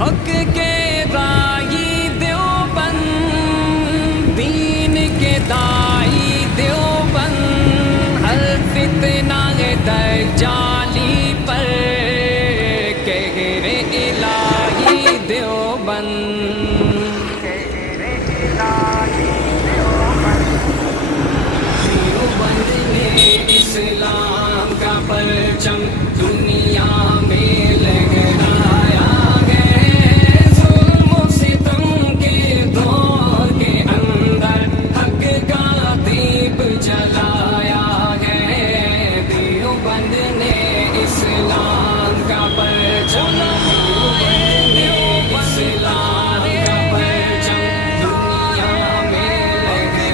حق کے رائی دیوبند، دین کے دائی دیوبند، ہر فتنہ دجالی پر کہر الہی دیوبند، دیوبند نے اسلام کا پرچم دنیا میں لہرایا ہے، ظلم و ستم کے دور کے اندر حق کا دیپ جلایا ہے، دیوبند نے اسلام کا پرچم، اسلام کا پرچم دنیا میں لہرایا ہے،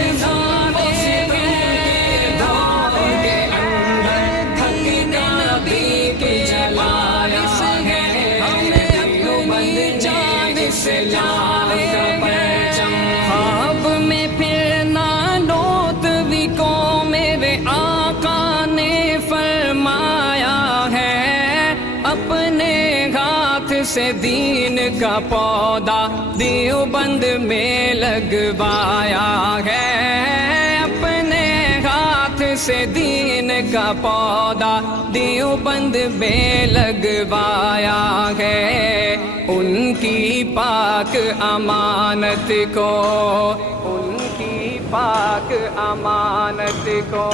ظلم و ستم کے دور کے اندر حق کا دیپ جلایا ہے، دیوبند جان اسلام کا پرچم، خواب میں پھرنا لوتوی کو میرے آقا نے فرمایا ہے، اپنے ہاتھ سے دین کا پودا دیوبند میں لگوایا ہے، اپنے ہاتھ سے دین کا پودا دیوبند میں لگوایا ہے، ان کی پاک امانت کو، ان کی پاک امانت کو،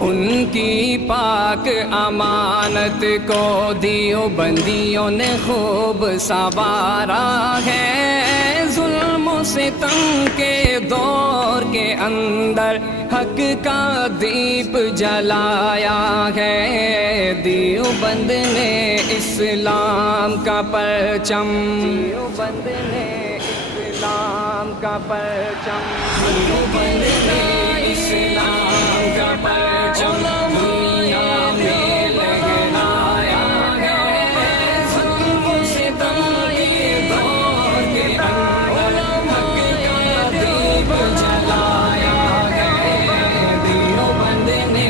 ان کی پاک امانت کو دیوبندیوں نے خوب سنوارا ہے، ظلم و ستم کے دور کے اندر حق کا دیپ جلایا ہے، دیوبند نے اسلام کا پرچم، دیوبند نے اسلام کا پرچم، دیوبند نے اسلام کا پرچم دنیا میں لہرایا ہے، ظلم و ستم کے دور کے اندر حق کا دیپ جلایا ہے، دیوبند نے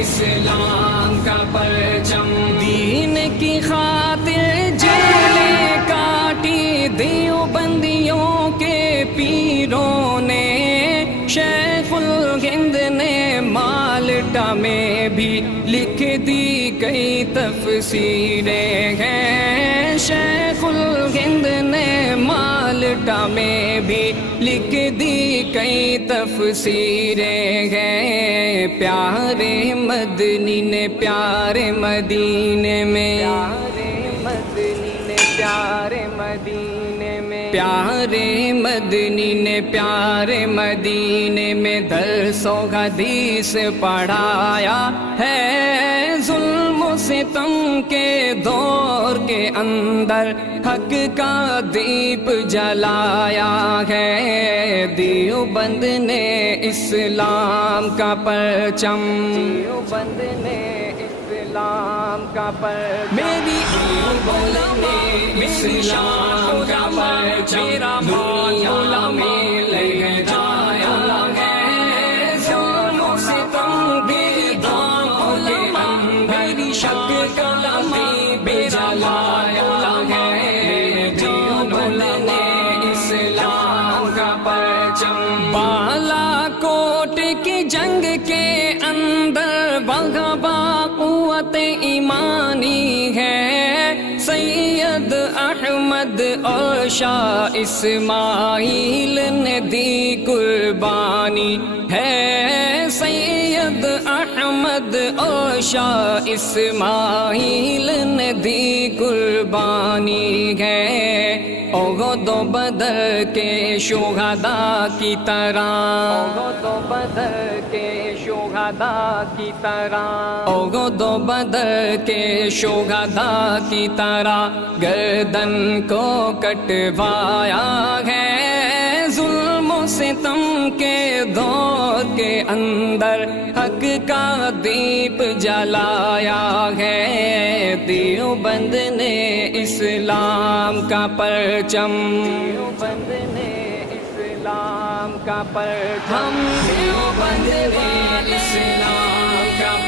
اسلام کا پرچم، دین کی خاطر جیلیں کاٹی دیوبندیوں کے پیروں نے، شیخ الہند نے مالٹا میں بھی لکھ دی کئی تفسیریں ہیں، شیخ الہند نے مالٹا میں بھی لکھ دی کئی تفسیریں ہیں، پیارے مدنی نے پیارے مدینے میں، پیارے مدنی نے پیارے مدینے میں، پیارے مدنی نے پیارے مدینے میں درس و حدیث پڑھایا ہے، ظلم و ستم کے دور کے اندر حق کا دیپ جلایا ہے، دیوبند نے اسلام کا پرچم، دیوبند نے اسلام کا پرچم، میری آنکھوں میں اسلام کا پرچم میرا مولا میں لہرایا ہے، ظلم و ستم کے دور کے اندر میری شک کا دیپ جلایا ہے، دیوبند نے اسلام کا پرچم، بالا کوٹ کی جنگ کے اندر وہاں قوت ایمانی ہے، سید احمد اور شاہ اسماعیل نے دی قربانی ہے، سید احمد اور شاہ اسماعیل نے دی قربانی ہے، احد و بدر کے شہداء کی طرح، احد و بدر کے شہداء کی طرح، احد و بدر کے شہداء کی طرح گردن کو کٹوایا ہے، ظلم و ستم کے دور کے اندر حق کا دیپ جلایا ہے، دیوبند نے اسلام کا پرچم، دیوبند نے اسلام کا پرچم، دیوبند نے اسلام کا